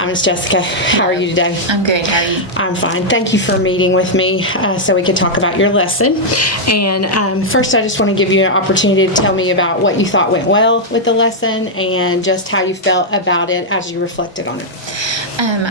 Hi, Miss Jessica. How are you today? I'm good. How are you? I'm fine. Thank you for meeting with me so we could talk about your lesson. And first, I just want to give you an opportunity to tell me about what you thought went well with the lesson and just how you felt about it as you reflected on it.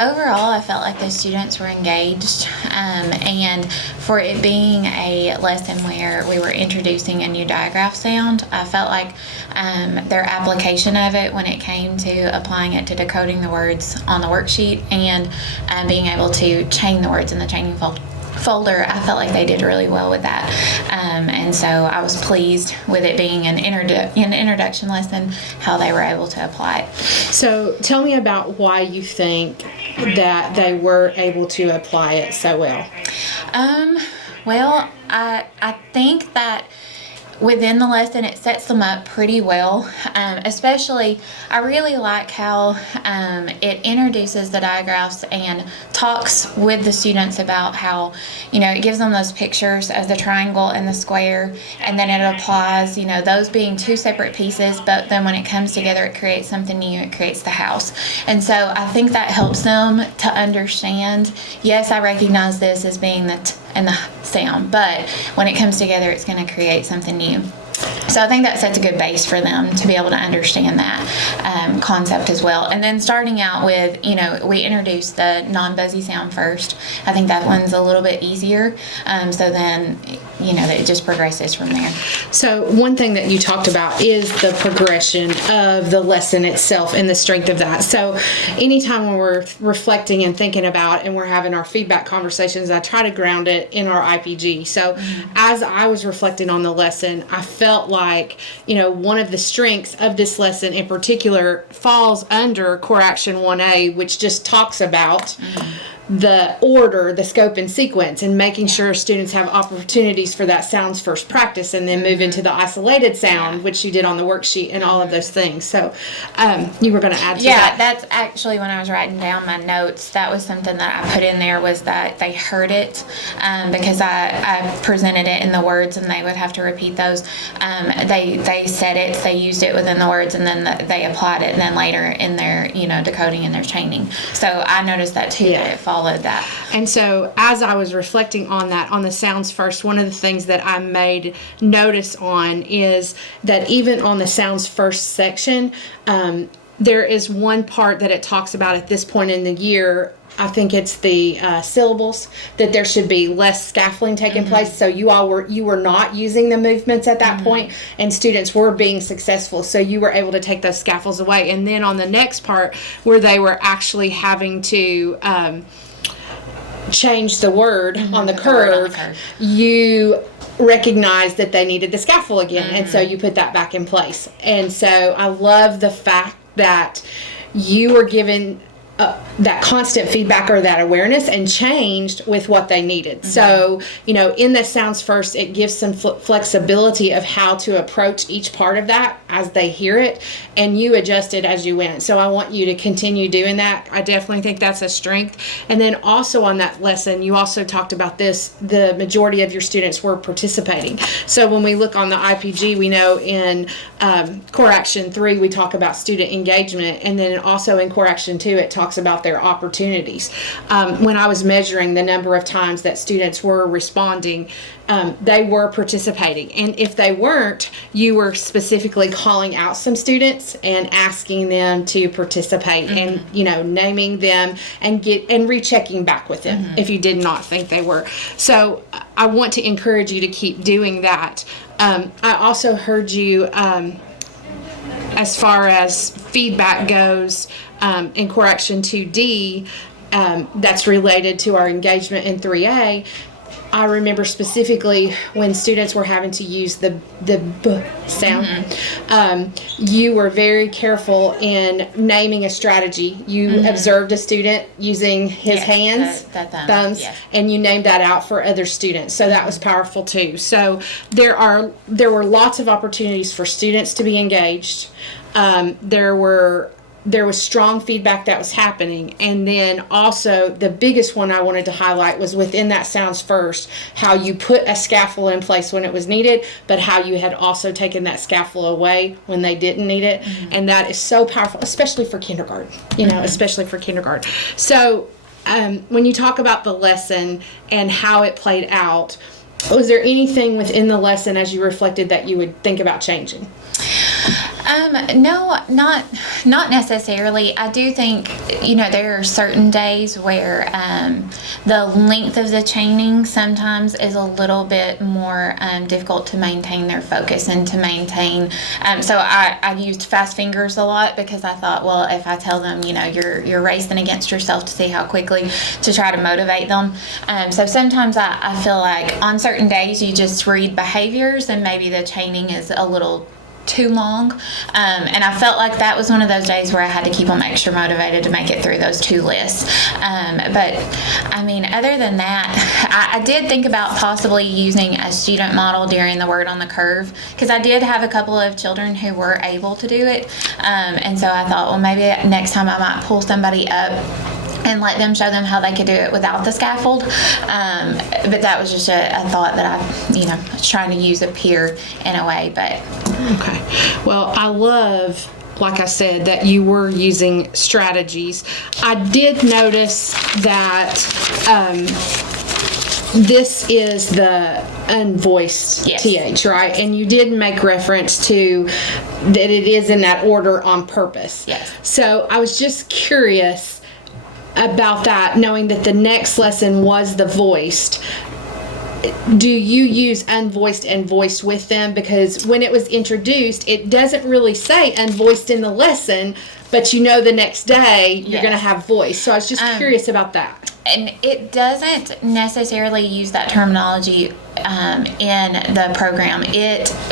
Overall, I felt like the students were engaged, and for it being a lesson where we were introducing a new digraph sound, I felt like their application of it when it came to applying it to decoding the words on the worksheet and being able to chain the words in the chaining folder, I felt like they did really well with that, and so I was pleased with it being an introduction lesson, how they were able to apply it. So tell me about why you think that they were able to apply it so well. Well, I think that within the lesson it sets them up pretty well, especially I really like how it introduces the digraphs and talks with the students about how, it gives them those pictures of the triangle and the square, and then it applies, those being two separate pieces, but then when it comes together it creates something new, it creates the house. And so I think that helps them to understand, yes, I recognize this as being the T and the sound, but when it comes together it's going to create something new. So I think that sets a good base for them to be able to understand that concept as well. And then starting out with, we introduced the non-buzzy sound first. I think that one's a little bit easier. So then, it just progresses from there. So one thing that you talked about is the progression of the lesson itself and the strength of that. So anytime when we're reflecting and thinking about and we're having our feedback conversations, I try to ground it in our IPG. So as I was reflecting on the lesson, I felt like, one of the strengths of this lesson in particular falls under Core Action 1A, which just talks about the order, the scope, and sequence, and making sure students have opportunities for that sounds first practice and then move into the isolated sound, which you did on the worksheet, and all of those things. So you were going to add to that? Yeah, that's actually when I was writing down my notes, that was something that I put in there, was that they heard it because I presented it in the words and they would have to repeat those. They said it, they used it within the words, and then they applied it, and then later in their decoding and their chaining. So I noticed that too, that it followed that. And so as I was reflecting on that, on the sounds first, one of the things that I made notice on is that even on the sounds first section, there is one part that it talks about at this point in the year. I think it's the syllables, that there should be less scaffolding taking place. So you were not using the movements at that point, and students were being successful. So you were able to take those scaffolds away. And then on the next part where they were actually having to change the word on the curve, you recognized that they needed the scaffold again, and so you put that back in place. And so I love the fact that you were given that constant feedback or that awareness and changed with what they needed. So, in the sounds first, it gives some flexibility of how to approach each part of that as they hear it, and you adjusted as you went. So I want you to continue doing that. I definitely think that's a strength. And then also on that lesson, you also talked about this, the majority of your students were participating. So when we look on the IPG, we know in Core Action 3, we talk about student engagement, and then also in Core Action 2, it talks about their opportunities. When I was measuring the number of times that students were responding, they were participating. And if they weren't, you were specifically calling out some students and asking them to participate and, naming them and rechecking back with them if you did not think they were. So I want to encourage you to keep doing that. I also heard you, as far as feedback goes, in Core Action 2D, that's related to our engagement in 3A. I remember specifically when students were having to use the B sound, you were very careful in naming a strategy. You observed a student using his hands, thumbs, and you named that out for other students. So that was powerful too. So there were lots of opportunities for students to be engaged. There were there was strong feedback that was happening. And then also the biggest one I wanted to highlight was within that Sounds First, how you put a scaffold in place when it was needed, but how you had also taken that scaffold away when they didn't need it. And that is so powerful, especially for kindergarten, especially for kindergarten. So when you talk about the lesson and how it played out, was there anything within the lesson as you reflected that you would think about changing? No, not necessarily. I do think, there are certain days where the length of the chaining sometimes is a little bit more difficult to maintain their focus and to maintain. So I used fast fingers a lot because I thought, well, if I tell them, you're racing against yourself to see how quickly, to try to motivate them. So sometimes I feel like on certain days you just read behaviors and maybe the chaining is a little too long, and I felt like that was one of those days where I had to keep them extra motivated to make it through those 2 lists. But I mean, other than that, I did think about possibly using a student model during the Word on the Curve, because I did have a couple of children who were able to do it, and so I thought, well, maybe next time I might pull somebody up and let them show them how they could do it without the scaffold. But that was just a thought that I, was trying to use a peer in a way. But okay, well, I love, like I said, that you were using strategies. I did notice that this is the unvoiced TH, right? And you did make reference to that it is in that order on purpose. Yes. So I was just curious about that, knowing that the next lesson was the voiced. Do you use unvoiced and voiced with them? Because when it was introduced, it doesn't really say unvoiced in the lesson, but the next day you're going to have voice. So I was just curious about that. And it doesn't necessarily use that terminology in the program.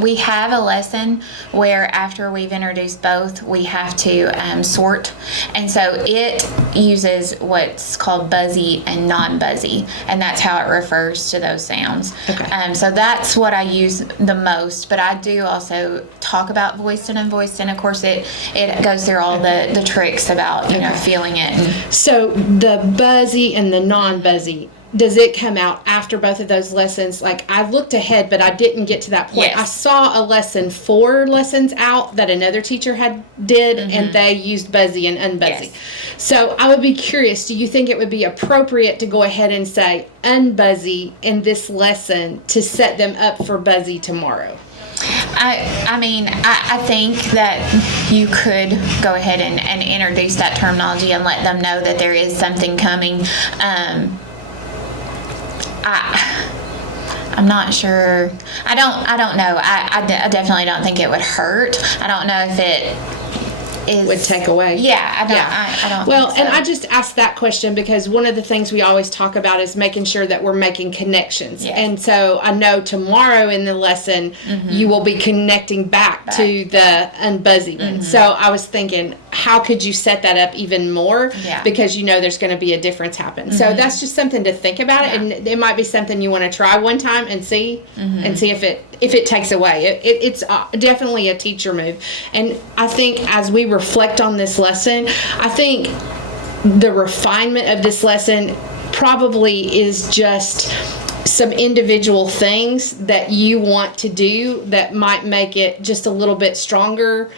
We have a lesson where after we've introduced both, we have to sort, and so it uses what's called buzzy and non-buzzy, and that's how it refers to those sounds. Okay. So that's what I use the most, but I do also talk about voiced and unvoiced, and of course it goes through all the tricks about feeling it. So the buzzy and the non-buzzy, does it come out after both of those lessons? Like, I looked ahead, but I didn't get to that point. Yes. I saw a lesson 4 lessons out that another teacher did, and they used buzzy and unbuzzy. Yes. So I would be curious, do you think it would be appropriate to go ahead and say unbuzzy in this lesson to set them up for buzzy tomorrow? I think that you could go ahead and introduce that terminology and let them know that there is something coming. I'm not sure. I don't know. I definitely don't think it would hurt. I don't know if it would take away. Yeah, I don't. Well, think so. and I just asked that question because one of the things we always talk about is making sure that we're making connections. Yes. And so I know tomorrow in the lesson you will be connecting back to the unbuzzy one. So I was thinking, how could you set that up even more? Yeah. Because there's going to be a difference happen. So that's just something to think about, and it might be something you want to try one time and see if it takes away. It's definitely a teacher move. And I think as we reflect on this lesson, I think the refinement of this lesson probably is just some individual things that you want to do that might make it just a little bit stronger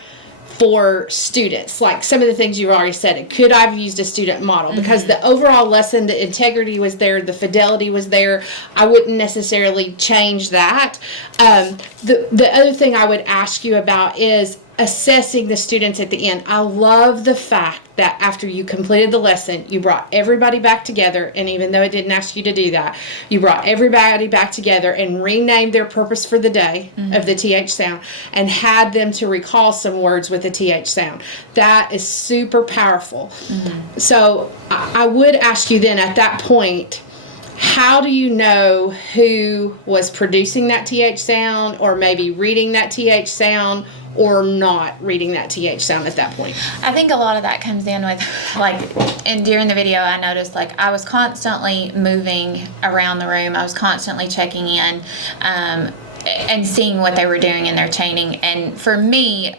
for students. Like some of the things you've already said, could I have used a student model? Because the overall lesson, the integrity was there, the fidelity was there. I wouldn't necessarily change that. The other thing I would ask you about is assessing the students at the end. I love the fact that after you completed the lesson, you brought everybody back together, and even though I didn't ask you to do that, you brought everybody back together and renamed their purpose for the day of the TH sound and had them to recall some words with the TH sound. That is super powerful. So I would ask you then at that point, how do you know who was producing that TH sound or maybe reading that TH sound or not reading that TH sound at that point? I think a lot of that comes in with, and during the video I noticed, I was constantly moving around the room. I was constantly checking in and seeing what they were doing in their chaining. And for me,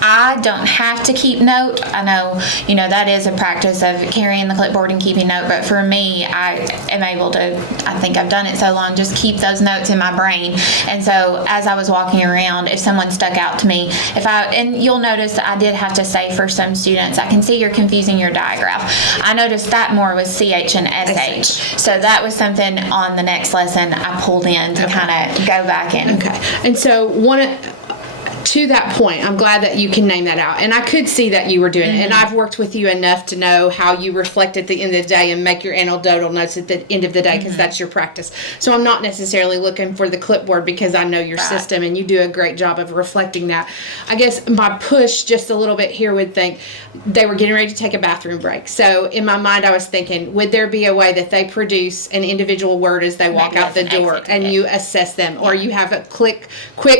I don't have to keep note. I know, that is a practice of carrying the clipboard and keeping note, but for me, I am able to, I think I've done it so long, just keep those notes in my brain. And so as I was walking around, if someone stuck out to me, and you'll notice I did have to say for some students, I can see you're confusing your digraph. I noticed that more was CH and SH. So that was something on the next lesson I pulled in to kind of go back in. Okay. And so to that point, I'm glad that you can name that out. And I could see that you were doing it. And I've worked with you enough to know how you reflect at the end of the day and make your anecdotal notes at the end of the day, because that's your practice. So I'm not necessarily looking for the clipboard, because I know your system and you do a great job of reflecting that. I guess my push just a little bit here would think they were getting ready to take a bathroom break. So in my mind, I was thinking, would there be a way that they produce an individual word as they walk out the door and you assess them? Or you have a quick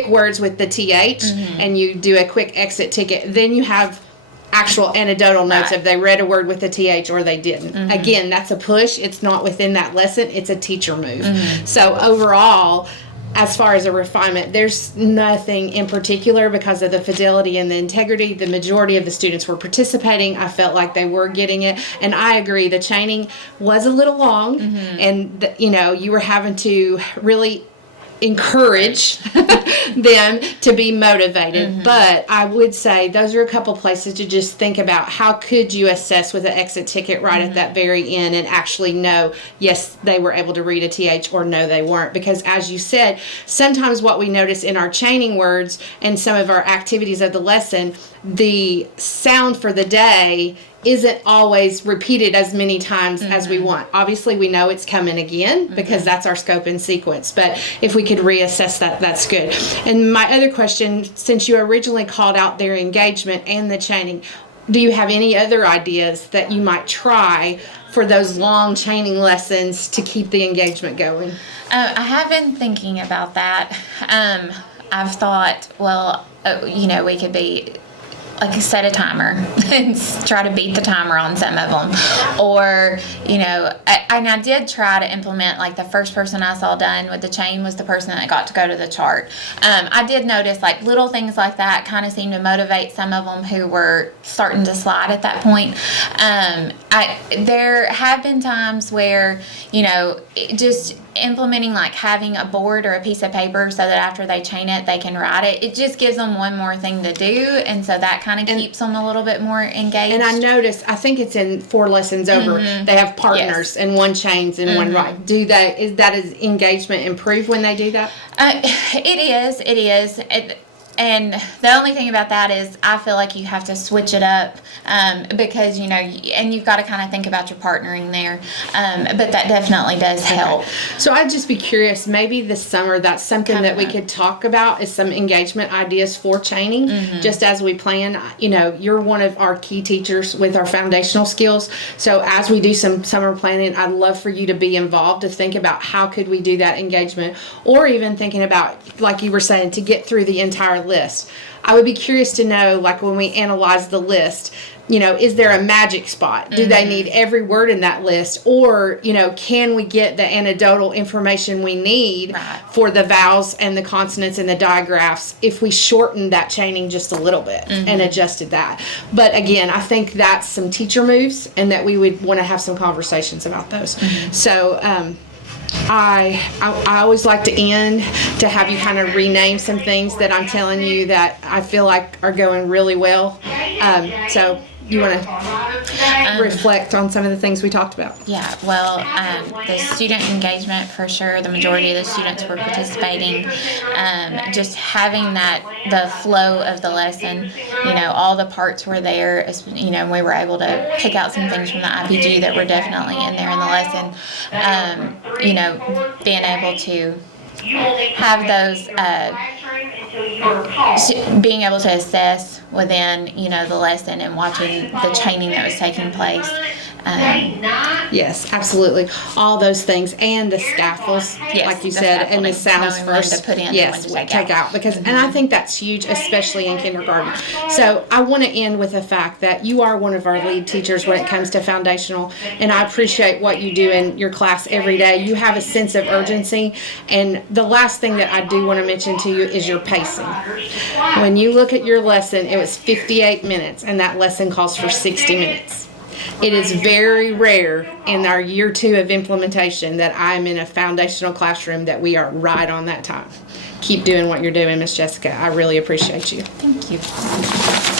words with the TH and you do a quick exit ticket. Then you have actual anecdotal notes if they read a word with the TH or they didn't. Again, that's a push. It's not within that lesson. It's a teacher move. So overall, as far as a refinement, there's nothing in particular because of the fidelity and the integrity. The majority of the students were participating. I felt like they were getting it. And I agree, the chaining was a little long and, you were having to really encourage them to be motivated. But I would say those are a couple places to just think about how could you assess with an exit ticket right at that very end and actually know, yes, they were able to read a TH or no, they weren't. Because as you said, sometimes what we notice in our chaining words and some of our activities of the lesson, the sound for the day isn't always repeated as many times as we want. Obviously, we know it's coming again because that's our scope and sequence. But if we could reassess that, that's good. And my other question, since you originally called out their engagement and the chaining, do you have any other ideas that you might try for those long chaining lessons to keep the engagement going? I have been thinking about that. I've thought, we could be set a timer and try to beat the timer on some of them. Or, and I did try to implement, the first person I saw done with the chain was the person that got to go to the chart. I did notice, little things like that kind of seemed to motivate some of them who were starting to slide at that point. There have been times where, just implementing having a board or a piece of paper so that after they chain it, they can write it. It just gives them one more thing to do, and so that kind of keeps them a little bit more engaged. And I noticed, I think it's in 4 lessons over, they have partners and one chains and one right. Is engagement improved when they do that? It is. And the only thing about that is I feel like you have to switch it up because, and you've got to kind of think about your partnering there. But that definitely does help. So I'd just be curious, maybe this summer that's something that we could talk about is some engagement ideas for chaining, just as we plan. You're one of our key teachers with our foundational skills. So as we do some summer planning, I'd love for you to be involved to think about how could we do that engagement, or even thinking about, like you were saying, to get through the entire list. I would be curious to know, when we analyze the list, is there a magic spot? Do they need every word in that list? Or, can we get the anecdotal information we need for the vowels and the consonants and the digraphs if we shortened that chaining just a little bit and adjusted that? But again, I think that's some teacher moves and that we would want to have some conversations about those. So, I always like to end to have you kind of rename some things that I'm telling you that I feel like are going really well. So you want to reflect on some of the things we talked about? Yeah, the student engagement, for sure, the majority of the students were participating. Just having the flow of the lesson, all the parts were there. We were able to pick out some things from the IPG that were definitely in there in the lesson. Being able to have those, being able to assess within, the lesson and watching the chaining that was taking place. Yes, absolutely. All those things and the scaffolds, Yes, like you the said, and the scaffolding, sounds knowing when first. to put in and Yes, when to take out. because, and I think that's huge, especially in kindergarten. So I want to end with the fact that you are one of our lead teachers when it comes to foundational, and I appreciate what you do in your class every day. You have a sense of urgency, and the last thing that I do want to mention to you is your pacing. When you look at your lesson, it was 58 minutes, and that lesson calls for 60 minutes. It is very rare in our year 2 of implementation that I'm in a foundational classroom that we are right on that time. Keep doing what you're doing, Miss Jessica. I really appreciate you. Thank you.